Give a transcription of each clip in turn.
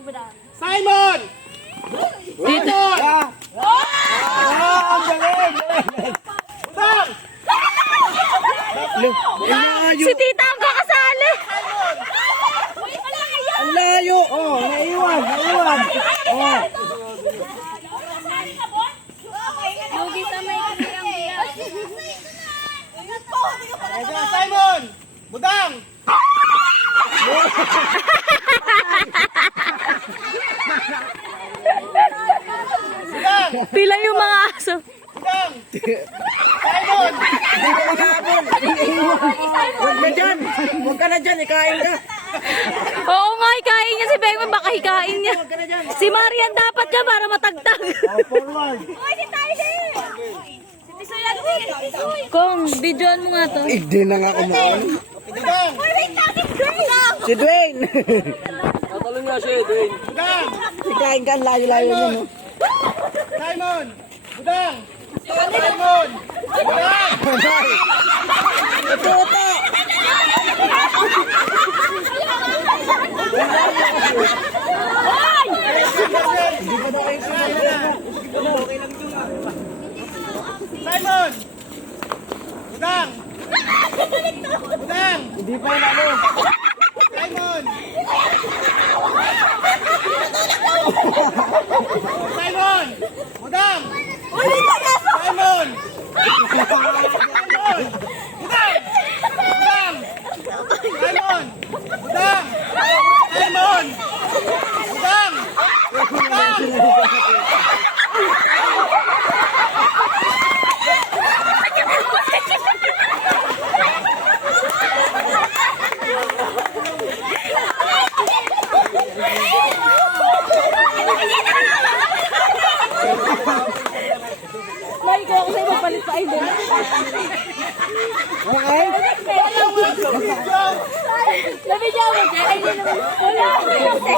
Simon! Simon! Ang galing! Budang! Si Tita ang kakasali. Ang layo! Oh, naiwan! Oh. Lugi sa may Simon! Budang! Budang! Pila yung mga aso. Budang! Simon! Huwag na dyan! Huwag ka na dyan! Ikain ka! Oo nga, hikain niya si Bengman. Baka hikain niya. Si Marian dapat ka para matagtag. Forward! Kung, videoan mo nga to. Hindi na nga kumain. Budang! Si Dwayne. Budang! Ikain ka, ang layo-layo mo. No? Simon! Budang! Simon! Budang! Ito. Simon! Budang! Budang! Hindi pa yun ano. Simon! Simon! Budang! Simon! Budang! Budang! Simon! Budang! Simon! Budang! Budang! May ko ako sa'yo magpalit pa idol. Okay? Sabi niya mo, wala ako yung kasi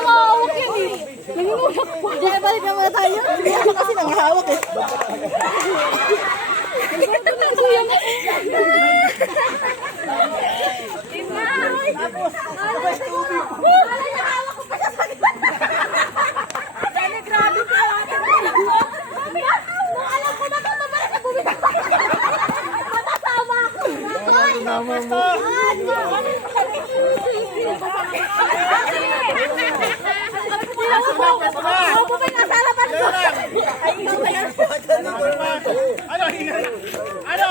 nangahawak yan eh. Nanginulak po. Diyan, balik na muna tayo. Hindi ako kasi nangahawak eh. Ito lang kuya mo. Tapos, nahawak ko pa siya sa ganda. Dali, grabe ka. Nung alam ko na ito, mabalik na bumita pa. Matasama ako. Ako po may nasa harapan ko. Ay, ikaw ba yan? Ano? Ano?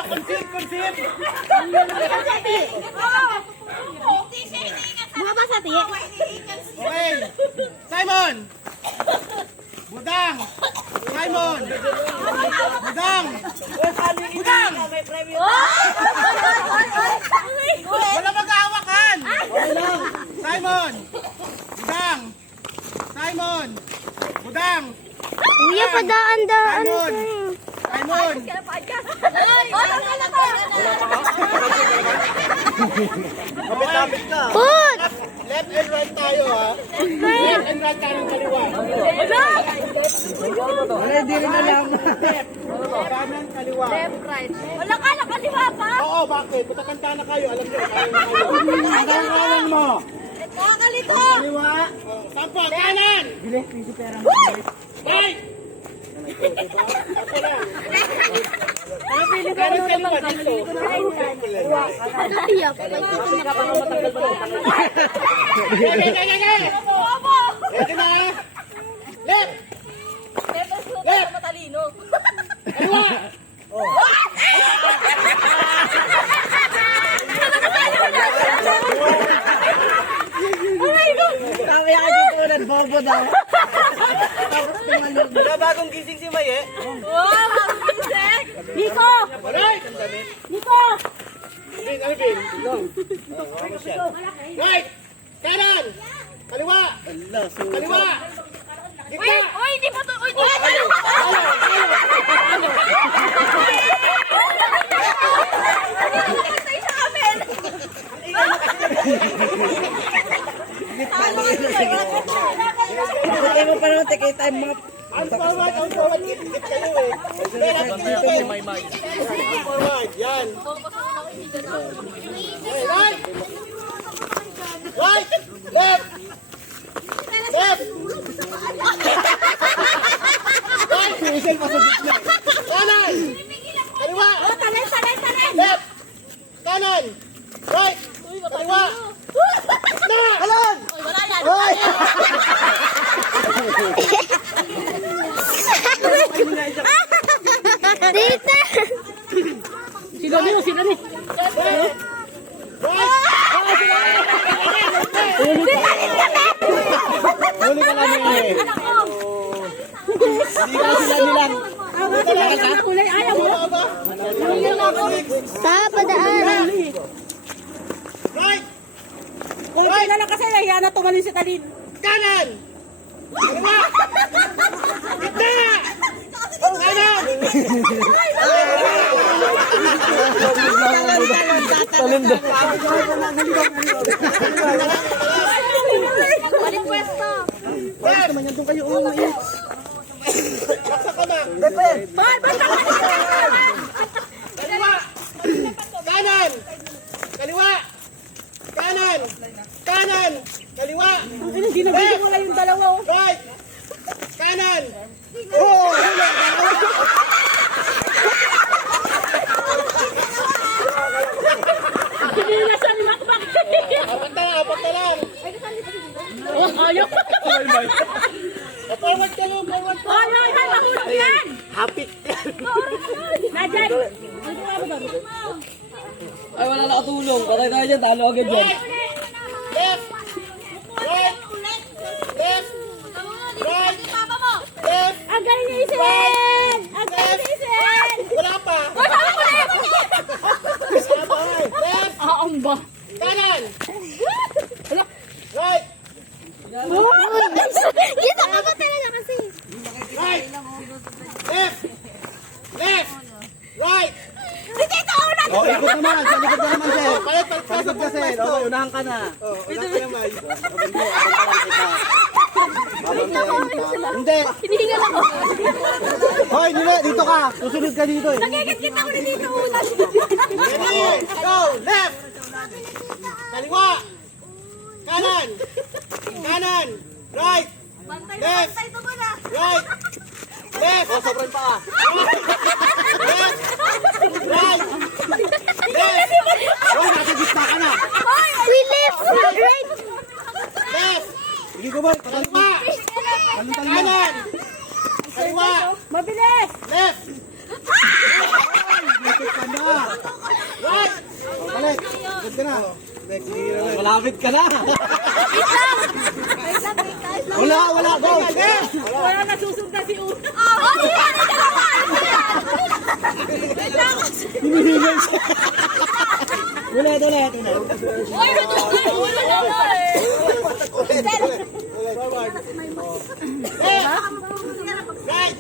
Concept! Mga ba sa tiye? Okay! Simon! Budang! Simon! Budang! Budang! Wala mag-aawakan! Simon! Budang! Simon! Budang! Kuya, padaan-daan. Simon! Simon! Kapit-kapit ka! Put! Left and right tayo ha! Left and right tayo ng kaliwa! Wala, hindi rin alam. Kanan, kaliwa! Wala ka, nakaliwa pa. Oo, bakit? Patakanta na kayo, alam nyo, kayo na kayo. Ang kanan mo! Nakakalito. Kaliwa! Saan pa? Kanan! Bilis, hindi pera. Right! Napili ko Kanan, ano kaliwa, naman dito. Iyak. Ready na? Left! Left! Matalino. Kaliwa! Kaya ka dito ulit, bobo daw. Bagong gising si Maye. Wow, Nico! Right! Nico! Bin, ano bin? Right! Kanan! Kaliwa! Kaliwa! Uy, uy, di pa to. Uy, di pa to. Hindi mo pa naman tikita yung mga... Ang forward, kit kayo eh. Forward, yan. Okay, right. Right. Left. Left. Right. Kanan. Kaliwa. Left. Kanan. Right. Kaliwa. No! Kanan. Hoy! Dito! Sino mo? Sino mo? Right. Huli ka lang eh. Hindi ka sila nilang. Ayaw mo. Padaan! Right. Kung kailan kasi nahiya na tumalin si Talin. Kanan. Kaliwa. Gitna. Kanan. Talin daw. Balik pwesto! Left. Doon kayo umuwi. Baksa ka na. Kaliwa. Kanan. Kaliwa. Kanan. Kanan. Kaliwa. Ginagin mo lang yung dalawa. Right. Kanan. Apat na lang. Ayaw. Forward ka lang, forward ka. Hapit. Ay, wala nakatulong. Patay tayo dyan. Talo agad dyan. Left. Right. Left. Right. Left. Ang galing ni Isen! Ang galing ni Isen! Wala pa. Left. Aamba. Kanan. Right. Kita ka ba talaga kasi? Right. Left. Left. Right. Hindi ito una! O, ikot naman. Sa likod ka naman, sir. Palit Sa likod ka, sir. Okay, unahan ka na. Wala ka naman. Hindi. Hinihingal ako. Hoy, dito ka. Susunod ka dito eh. Nagigit ako na dito una. Ready. Go. Left. Kaliwa. Kanan. Kanan. Right. Left. Right. Left. Sobrang pa. Left. Right. Left. Hoy, nasa gitna ka na. We left! Right! Left. Hindi ko ba? Kaliwa. Kanan. Kaliwa. Mabilis! Left. Ikot ka na. Right. Balik. Ikot ka na. Malapit ka na. Wala. Go. Left. Wala na susundan si Una. Hinihingal siya. Wala. Right.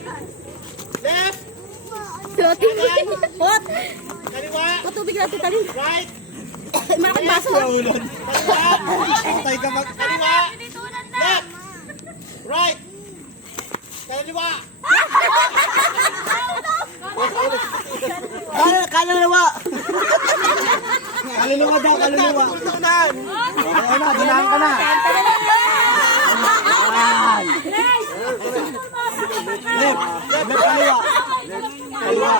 Left. Floating. Hot! Kaliwa. Patubig natin tali. Right. Malakad baso. Kaliwa. Patay ka mag... Kaliwa. Left. Right. Kaliwa. Kaluluwa. Kaluluwa daw, kaluluwa. Tutunan. Okay na, dinahan ka na. Yan. Left. Left, kaliwa. Kaliwa.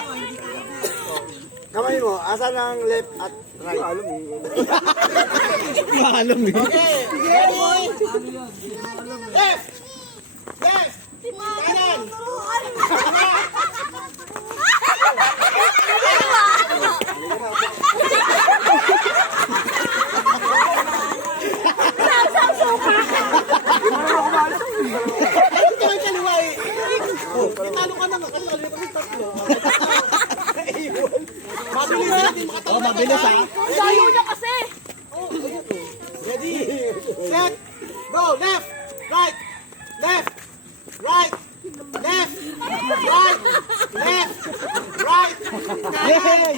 Kamay mo, asan ang left at right? Mahalong eh. Okay. Ready? Left. Left. Kanan. Ito yung kaliwa eh. Italo ka na nga kasi kaliwa kasi tatlo. Mabilis natin makatawa. Oh, mabilis ah. Layo niya kasi! Ready? Set. Go. Left. Right. Left. Right. Left. Right. Left. Right. Yay!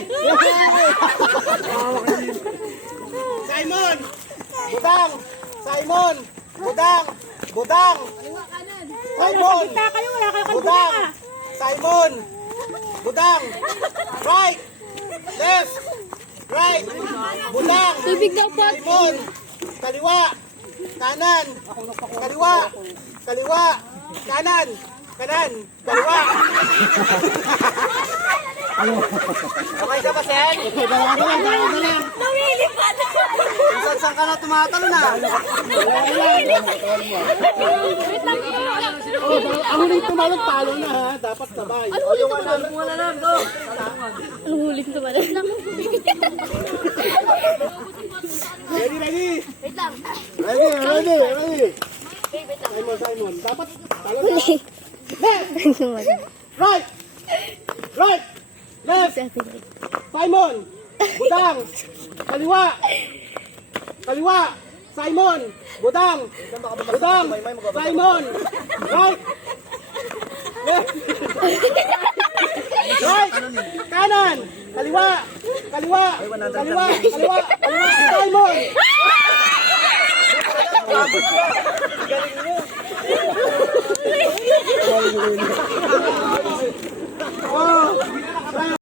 Simon. Budang. Simon. Budang. Budang. Simon. Kita kayo, wala kayo Budang. Simon. Budang. Right. Left. Right. Budang. Tubig daw po. Simon. Kaliwa. Kanan. Kaliwa. Kaliwa. Kanan. Kanan. Kaliwa. Okay ka ba, Sen? Dalawa na lang. Lumilipad ako. Saan ka na tumatalo na? Wait lang. Oh, ang huling tumalong talo na ha. Dapat sabay. Ano ulit ito ba? Ano ulit ito ba? Ready, ready. Wait lang. Ready. Simon. Dapat talo na. Right. Right. Left. Simon. Budang. Kaliwa. Kaliwa. Simon. Budang. Budang. Simon. Right. Left. Right. Kanan. Kaliwa. Kaliwa. Kaliwa. Kaliwa. Kaliwa. Simon.